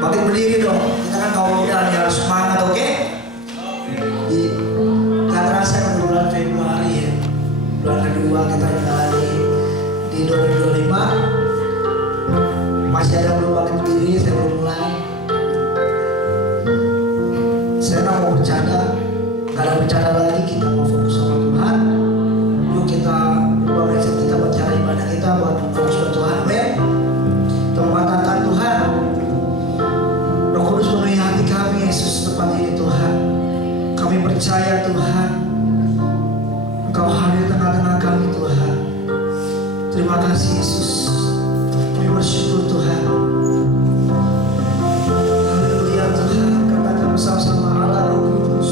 Bangkit berdiri dong. Kita kan kaum muda nih harus semangat, oke? Gak terasa kan bulan Februari ya. Bulan kedua kita kembali di 2025. Masih ada belum bangkit berdiri, saya belum mulai. Saya nggak mau bercanda. Kalau bercanda lagi kita mau fokus sama Tuhan. Yuk kita ubah mindset kita buat cara ibadah kita buat fokus ke Tuhan. Kita mengatakan Tuhan, Roh Kudus penuhi hati kami Yesus tepat ini Tuhan. Kami percaya Tuhan, Engkau hadir tengah-tengah kami Tuhan. Terima kasih Yesus. Kami bersyukur Tuhan. Haleluya Tuhan. Katakan bersama-sama Allah Roh Kudus.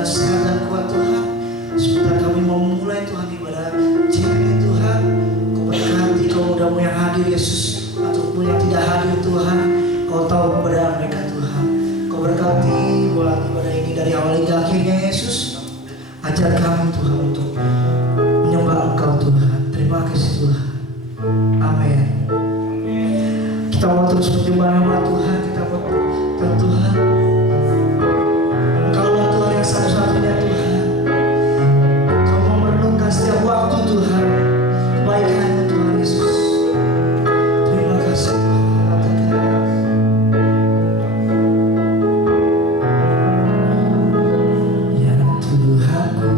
segala sehat dan kuat Tuhan. Sebentar kami mau memulai Tuhan ibadah ini Tuhan. Kau berkati kaum mudamu yang hadir Yesus, ataupun yang tidak hadir Tuhan, Kau tahu keberadaan mereka Tuhan. Kau berkati buat ibadah ini dari awal hingga akhirnya Yesus. Ajar kami Tuhan untuk menyembah Engkau Tuhan. Terima kasih Tuhan. Amin. Kita mau terus menyembah nama Tuhan. Kita mau Tuhan, Engkaulah Tuhan yang satu-satunya Tuhan. Kau memerlukan setiap waktu Tuhan kebaikan-Mu Tuhan Yesus. Terima kasih Tuhan. Ya Tuhanku,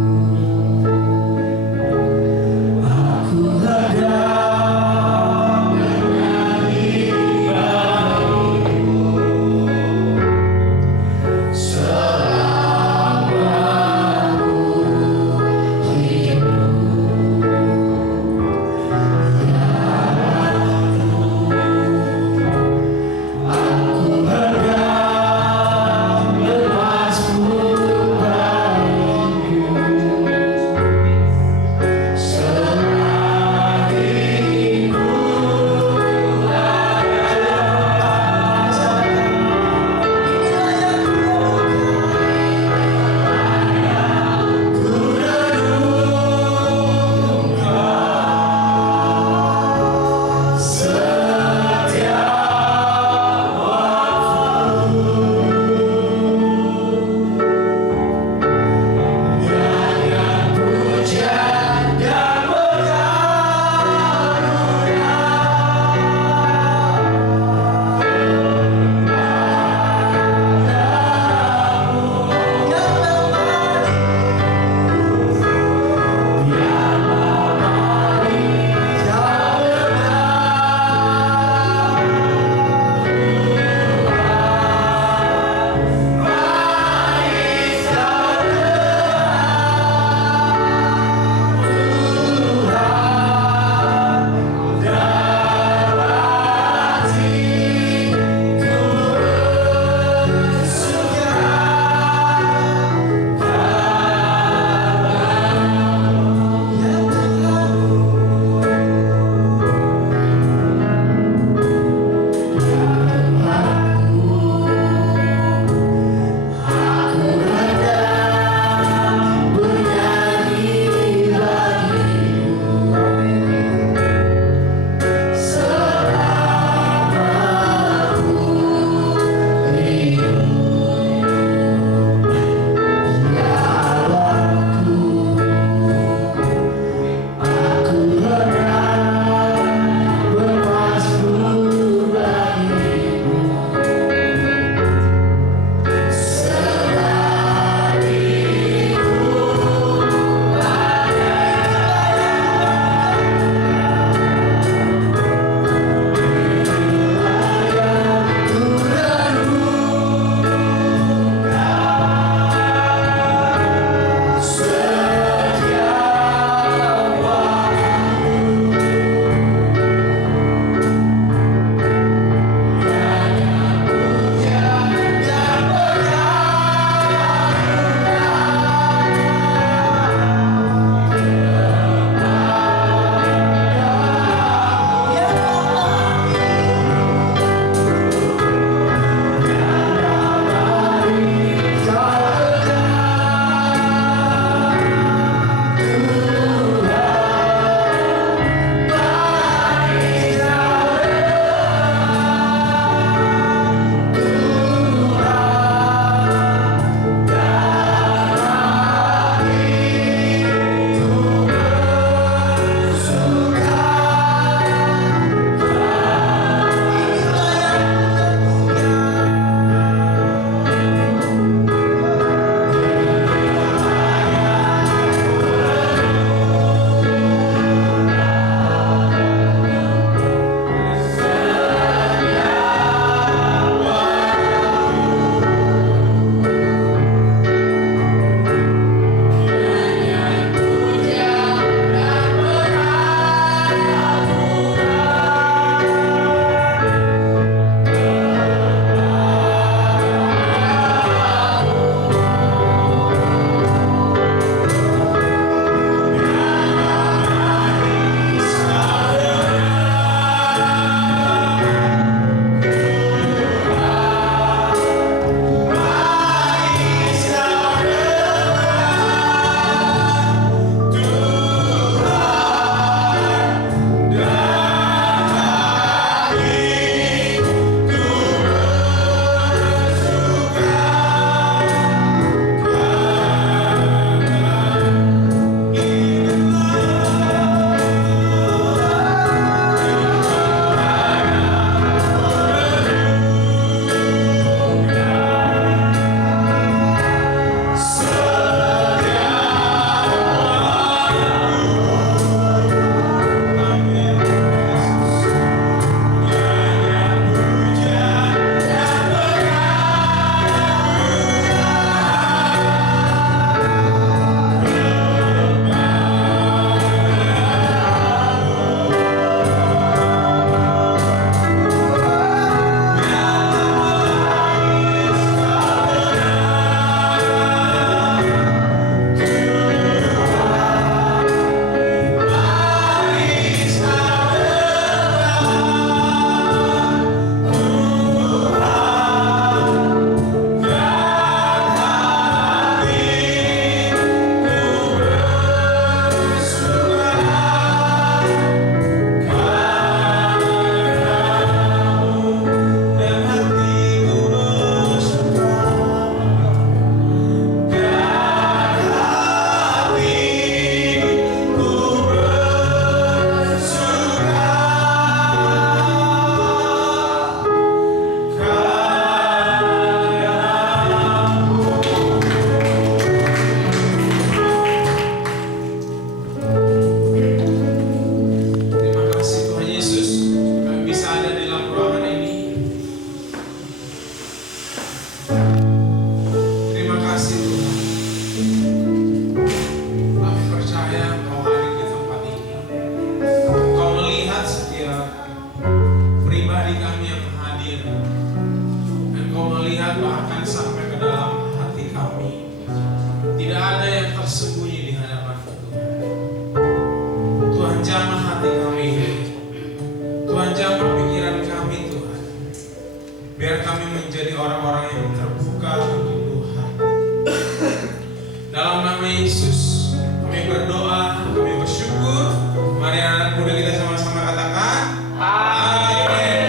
nama Yesus kami berdoa, kami bersyukur. Mari anak muda kita sama-sama katakan amin.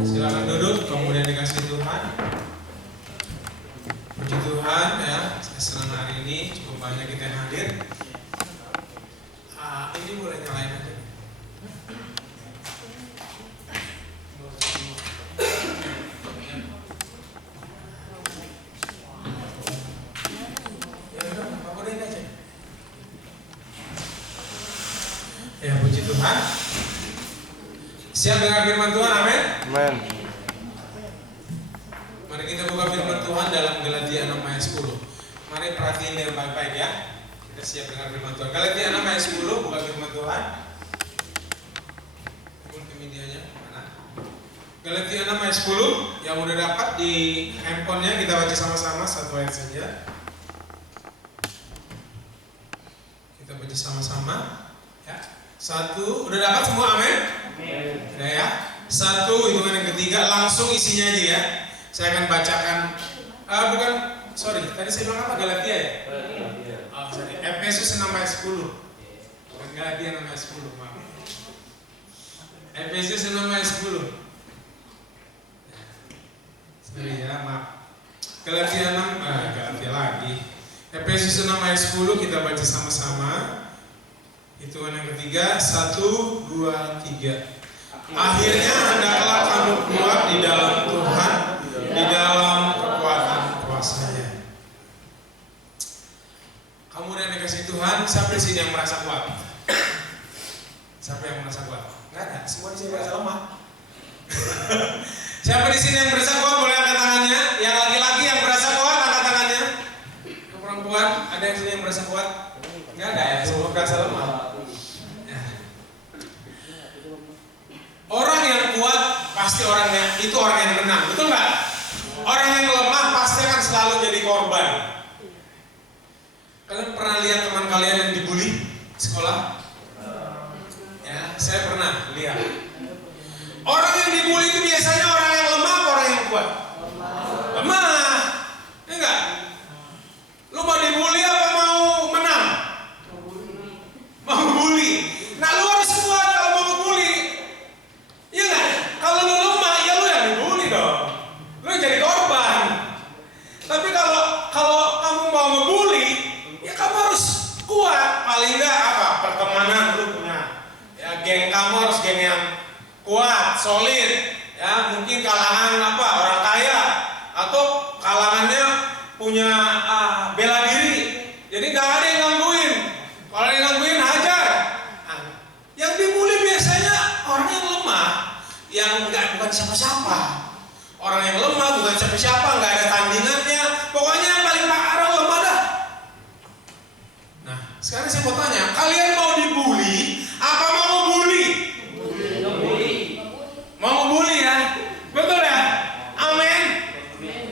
Silakan duduk, kemudian dikasih Tuhan. Puji Tuhan ya, saya senang hari ini cukup banyak kita yang hadir. Ini boleh nyalain aja. Ya, puji Tuhan. Siap dengar firman Tuhan, amin? Amin. Mari kita buka firman Tuhan dalam Galatia 6 ayat 10. Mari perhatiin dengan baik-baik ya. Kita siap dengar firman Tuhan. Galatia 6 ayat 10, buka firman Tuhan. Ke medianya mana? Galatia 6 ayat 10 yang udah dapat di handphonenya kita baca sama-sama satu ayat saja. Kita baca sama-sama ya. Satu, udah dapat semua, amin? Udah ya. Satu, hitungan yang ketiga, langsung isinya aja ya. Saya akan bacakan, tadi saya bilang apa? Galatia ya? Oh, sorry. Efesus 6 ayat 10. Bukan Galatia 6 ayat 10, maaf. Efesus 6 ayat 10. Sorry ya, maaf. Galatia 6, Galatia lagi. Efesus 6 ayat 10 kita baca sama-sama. Hitungan yang ketiga, 1, 2, 3. Akhirnya hendaklah kamu kuat di dalam Tuhan, di dalam kekuatan kuasa-Nya. Kamu udah dikasih Tuhan, siapa di sini yang merasa kuat? Siapa yang merasa kuat? Enggak ada, semua di sini merasa lemah. Siapa di sini yang merasa kuat boleh angkat tangannya. Yang laki-laki yang merasa kuat angkat tangannya. Yang perempuan ada yang sini yang merasa kuat? Enggak ada ya, semua merasa lemah. Orang yang kuat pasti orang yang menang, betul nggak? Orang yang lemah pasti akan selalu jadi korban. Kalian pernah lihat teman kalian yang dibully di sekolah? Ya, saya pernah lihat. Orang yang dibully itu biasanya orang yang lemah atau orang yang kuat? Lemah, enggak? Lu mau dibully apa mau menang? Mau ngebully. Nah, lu harus kuat kalau mau ngebully. Iya nggak? Kalau lu lemah, ya lu yang dibully dong. Lu jadi korban. Tapi kalau kamu mau ngebully, ya kamu harus kuat. Paling nggak apa? Pertemanan lu punya. Ya, geng kamu harus geng yang kuat, solid. Ya, mungkin kalangan apa? Orang kaya atau kalangannya punya bela diri. Jadi nggak ada yang gangguin. Kalau yang gangguin hajar. Yang dibully biasanya orang yang lemah, yang bukan siapa-siapa. Orang yang lemah bukan siapa-siapa, nggak ada tandingannya. Pokoknya yang paling parah lemah dah. Nah, sekarang saya mau tanya, kalian mau dibully apa mau ngebully? Mau ngebully ya? Betul ya? Amin.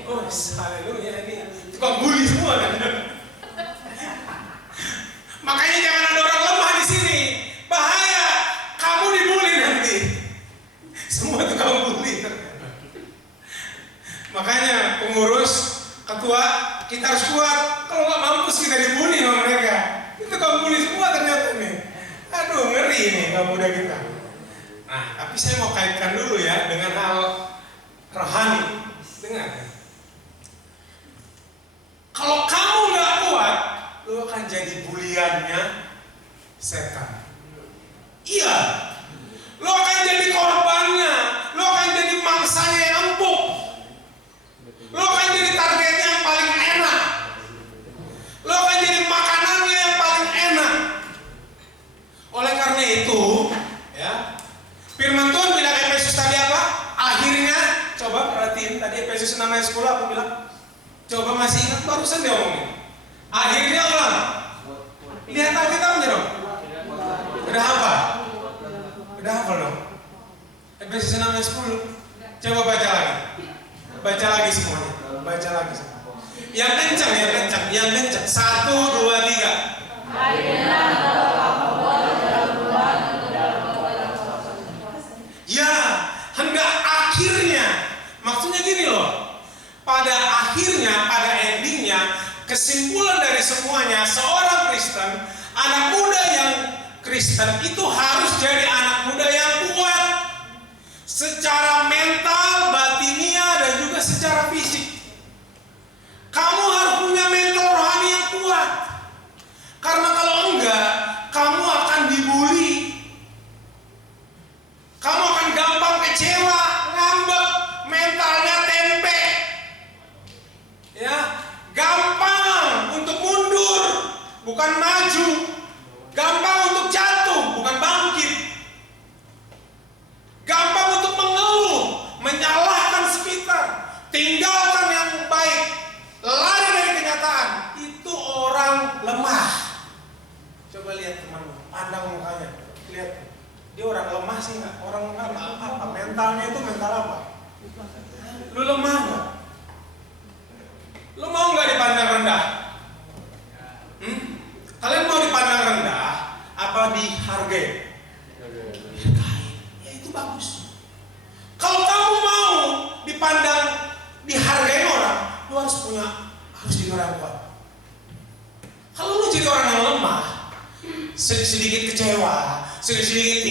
Oh, haleluya, ini tukang bully semua kan? Makanya jangan ada orang lemah di sini. Bahaya, kamu dibully nanti. Semua tukang bully. Makanya pengurus, ketua, kita harus kuat. Kalau nggak mampus kita dibully sama mereka. Itu tukang bully semua ternyata nih. Aduh, ngeri nih kamu muda kita. Nah, tapi saya mau kaitkan dulu ya dengan hal rohani. Dengar. Kalau kamu nggak kuat, lu akan jadi buliannya setan. Iya, lo akan jadi korbannya, lo akan jadi mangsanya yang empuk, lo akan jadi targetnya yang paling enak, lo akan jadi makanannya yang paling enak. Oleh karena itu, ya, firman Tuhan bilang Efesus tadi apa? Akhirnya, coba perhatiin tadi Efesus 6 ayat 10 aku bilang, coba masih ingat barusan dia ngomongin. Akhirnya ulang, lihat Alkitabnya dong. Udah apa? Udah hafal dong? Efesus 6 ayat 10. Coba baca lagi. Baca lagi semuanya. Baca lagi semua. Yang kencang, yang kencang, yang kencang. 1, 2, 3. Ya, hendak akhirnya. Maksudnya gini loh. Pada akhirnya, pada endingnya, kesimpulan dari semuanya, seorang Kristen, anak muda yang Kristen itu harus jadi anak muda yang kuat secara mental, batinia, dan juga secara fisik. Kamu harus punya mental rohani yang kuat. Karena kalau enggak, kamu akan dibully. Kamu akan gampang kecewa, ngambek, mentalnya tempe. Ya, gampang untuk mundur, bukan maju. Gampang untuk jatuh, bukan bangkit. Gampang untuk mengeluh, menyalahkan sekitar, tinggalkan yang baik, lari dari kenyataan. Itu orang lemah. Coba lihat temanmu, pandang mukanya, lihat. Dia orang lemah sih nggak? Orang lemah apa? Mentalnya itu mental apa? Lu lemah nggak? Lu mau nggak dipandang rendah? Kalian mau dipandang rendah? Apa dihargai? Dihargai. Ya itu bagus. Kalau kamu mau dipandang, dihargai orang, lu harus jadi orang kuat. Kalau lu jadi orang yang lemah, sedikit kecewa, sedikit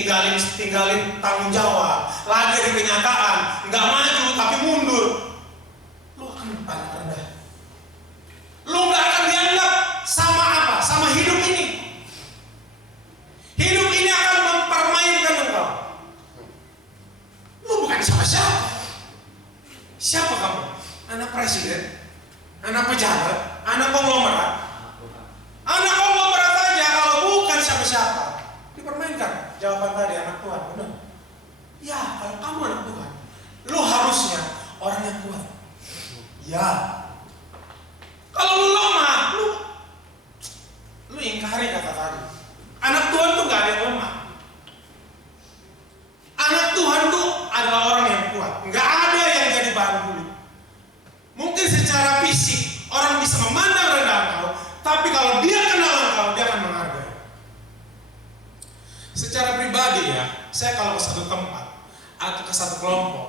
tinggalin tanggung jawab, lagi dari kenyataan, nggak maju tapi mundur, lu akan dipandang rendah. Lu nggak akan dianggap sama apa? Sama hidup ini. Hidup ini akan mempermainkan engkau. Lu bukan siapa-siapa. Siapa kamu? Anak presiden? Anak pejabat? Anak konglomerat? Anak konglomerat aja kalau bukan siapa-siapa dipermainkan. Jawaban tadi anak Tuhan, benar? Ya, kalau kamu anak Tuhan, lu harusnya orang yang kuat. Ya. Kalau lu lemah, lu ingkari kata tadi. Anak Tuhan tuh gak ada yang lemah. Anak Tuhan tuh adalah orang yang kuat. Gak ada yang jadi bahan bully. Mungkin secara fisik orang bisa memandang rendah engkau, tapi kalau dia kenal engkau, dia akan menghargai. Secara pribadi ya, saya kalau ke satu tempat atau ke satu kelompok,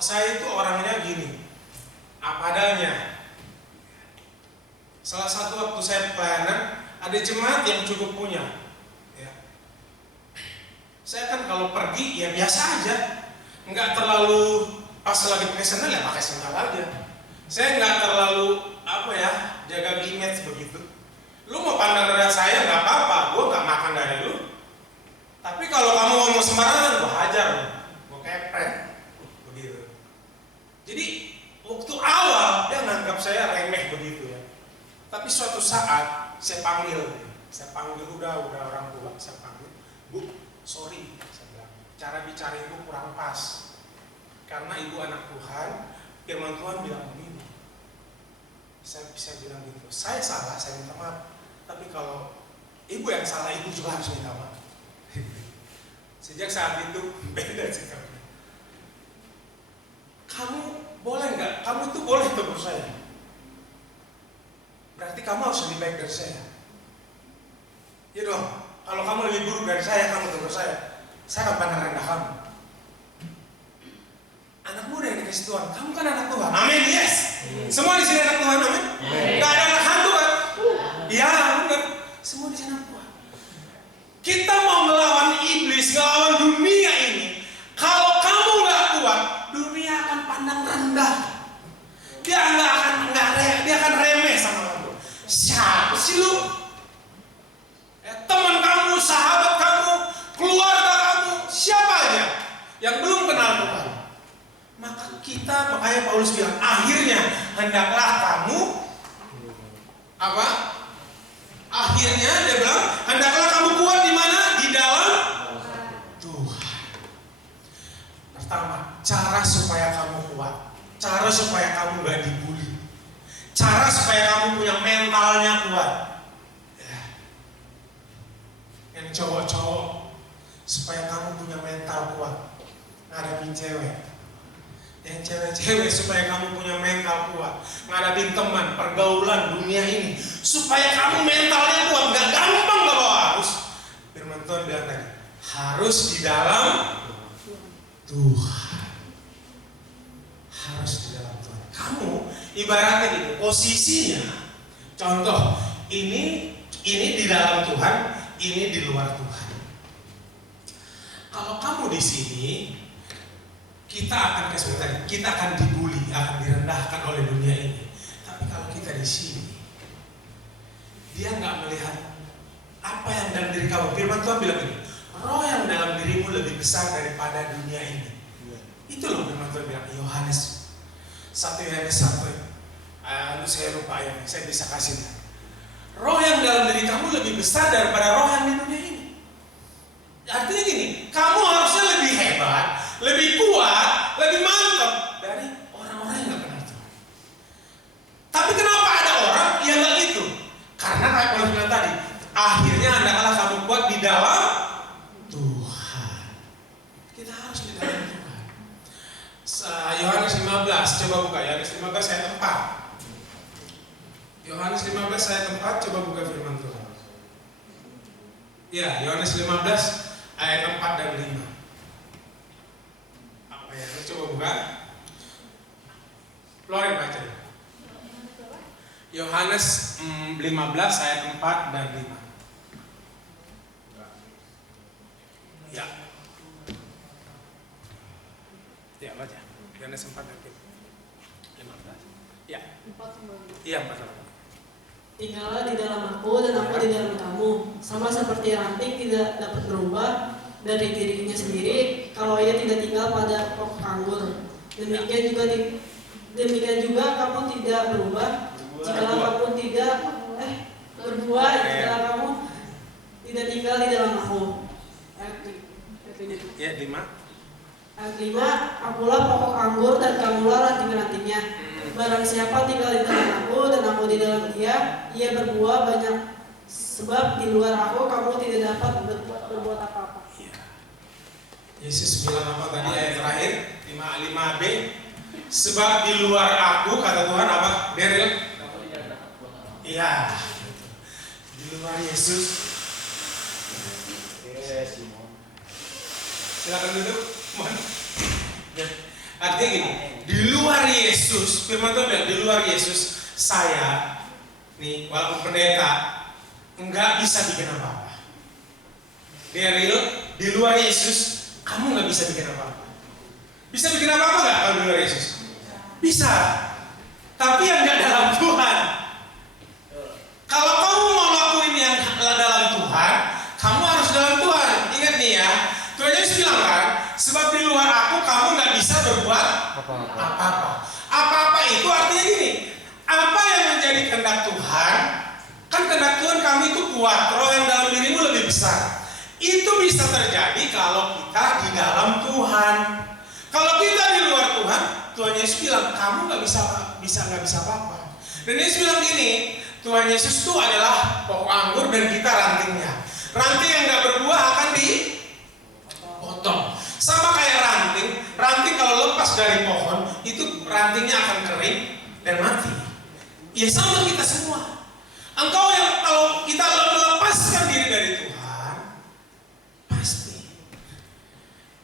saya itu orangnya gini, apa adanya. Salah satu waktu saya pelayanan, ada jemaat yang cukup punya. Ya. Saya kan kalau pergi ya biasa aja, nggak terlalu pas lagi pakai sandal ya pakai sandal aja. Saya nggak terlalu jaga image begitu. Lu mau pandang rendah saya nggak apa-apa, gue nggak makan dari lu. Tapi kalau kamu ngomong sembarangan, gue hajar lu, gue kepret, begitu. Jadi waktu awal dia nganggap saya remeh begitu ya. Tapi suatu saat saya panggil udah orang tua, saya panggil, Bu, sorry, saya bilang, cara bicara ibu kurang pas. Karena ibu anak Tuhan, firman Tuhan bilang begini. Saya bisa bilang gitu, saya salah, saya minta maaf. Tapi kalau ibu yang salah, ibu juga harus minta maaf. Sejak saat itu beda sikapnya. Kamu boleh nggak? Kamu itu boleh tegur saya. Berarti kamu harus lebih baik dari saya. Ya dong. Kalau kamu lebih buruk dari saya, kamu tegur saya. Saya akan pandang rendah kamu. Anak muda yang dikasih Tuhan, kamu kan anak Tuhan. Amin, yes. Semua di sini anak Tuhan, amin. Gak ada anak hantu kan? Iya, benar. Semua di sini anak Tuhan. Kita mau melawan iblis, melawan dunia ini. Kalau kamu nggak kuat, dunia akan pandang rendah. Dia akan remeh sama kamu. Siapa sih lu? Teman kamu, sahabat kamu, keluarga kamu, siapa aja yang belum kenal Tuhan. Makanya Paulus bilang, akhirnya hendaklah kamu Akhirnya dia bilang, hendaklah kamu kuat di mana? Di dalam Tuhan. Pertama, cara supaya kamu kuat, cara supaya kamu gak dibully, cara supaya kamu punya mentalnya kuat. Yang cowok-cowok, supaya kamu punya mental kuat ngadapin cewek. Yang cewek-cewek, supaya kamu punya mental kuat ngadapin teman, pergaulan dunia ini, supaya kamu mentalnya kuat, gak gampang gak bawa arus. Firman Tuhan bilang tadi, harus di dalam Tuhan. Harus di dalam Tuhan. Kamu ibaratnya gitu, posisinya. Contoh, ini di dalam Tuhan, ini di luar Tuhan. Kalau kamu di sini, kita akan dibully, akan direndahkan oleh dunia ini. Tapi kalau kita di sini, dia nggak melihat apa yang dalam diri kamu. Firman Tuhan bilang ini, roh yang dalam dirimu lebih besar daripada dunia ini. Itu loh firman Tuhan bilang. Yohanes 1 saya lupa ya, saya bisa kasih. Roh yang dalam diri kamu lebih besar daripada roh yang di dunia ini. Artinya gini, kamu harusnya lebih hebat, lebih kuat, lebih mantap dari orang-orang yang gak kenal Tuhan. Tapi kenapa ada orang yang gak gitu? Karena kayak Paulus bilang tadi, akhirnya hendaklah kamu kuat di dalam Tuhan. Kita harus di dalam Tuhan. Yohanes 15, coba buka Yohanes 15 ayat 4. Yohanes 15 ayat 4, coba buka firman Tuhan. Ya, Yohanes 15 ayat 4 dan 5. Apa ya? Coba buka. Keluarin baca. Yohanes 15 ayat 4 dan 5. Ya. Ya, baca. Yohanes 4 dan 15. Ya. Iya, 4. Tinggallah di dalam aku dan aku di dalam kamu, sama seperti ranting tidak dapat berubah dari dirinya sendiri kalau ia tidak tinggal pada pokok anggur. Demikian juga kamu tidak berubah jikalau kamu tidak berbuah jikalau kamu tidak tinggal di dalam aku. Ya, 5. Ayat 5, akulah pokok anggur dan kamulah ranting-rantingnya. Barang siapa tinggal di dalam aku dan aku di dalam dia, ia berbuah banyak. Sebab di luar aku kamu tidak dapat berbuat apa-apa. Ya. Yesus bilang apa tadi ayat terakhir 5b? Sebab di luar aku, kata Tuhan apa? Daryl? Iya. Di luar Yesus. Silakan duduk. Artinya gini, di luar Yesus, firman Tuhan bilang, di luar Yesus, saya, nih, walaupun pendeta, nggak bisa bikin apa-apa. Daryl, di luar Yesus, kamu nggak bisa bikin apa-apa. Bisa bikin apa-apa nggak kalau di luar Yesus? Bisa. Tapi yang nggak dalam Tuhan. Kalau kamu mau lakuin yang dalam Tuhan, kamu harus dalam Tuhan. Ingat nih ya, Tuhan Yesus bilang kan, sebab di luar aku kamu nggak bisa berbuat apa-apa. Apa-apa itu artinya gini, apa yang menjadi kehendak Tuhan, kan kehendak Tuhan kamu itu kuat, roh yang dalam dirimu lebih besar. Itu bisa terjadi kalau kita di dalam Tuhan. Kalau kita di luar Tuhan, Tuhan Yesus bilang kamu nggak bisa apa-apa. Dan Yesus bilang gini, Tuhan Yesus itu adalah pokok anggur dan kita rantingnya. Ranting yang nggak berbuah akan dipotong. Sama kayak ranting kalau lepas dari pohon itu rantingnya akan kering dan mati. Ya sama kita semua. Engkau yang kalau kita melepaskan diri dari Tuhan, pasti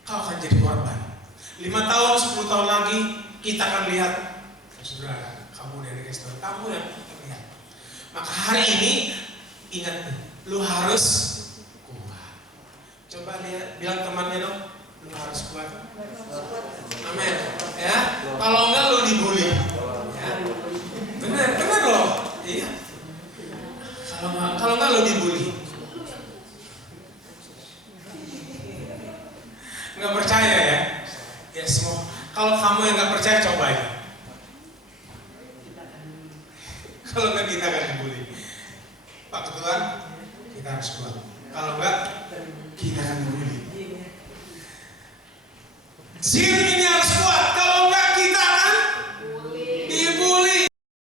kau akan jadi korban. 5 tahun, 10 tahun lagi kita akan lihat, saudara, kamu dari Kristen, kamu yang kita lihat. Maka hari ini ingat, lu harus kuat. Coba lihat, bilang temannya dong. Lu harus kuat. Amin. Ya. Kalau enggak lu dibully. Ya. Benar loh. Iya. Kalau enggak lu dibully. Enggak percaya ya? Ya semua. Kalau kamu yang enggak percaya coba ya. Kalau enggak kita akan dibully. Pak Ketua, kita harus kuat. Kalau enggak kita akan dibully. Sini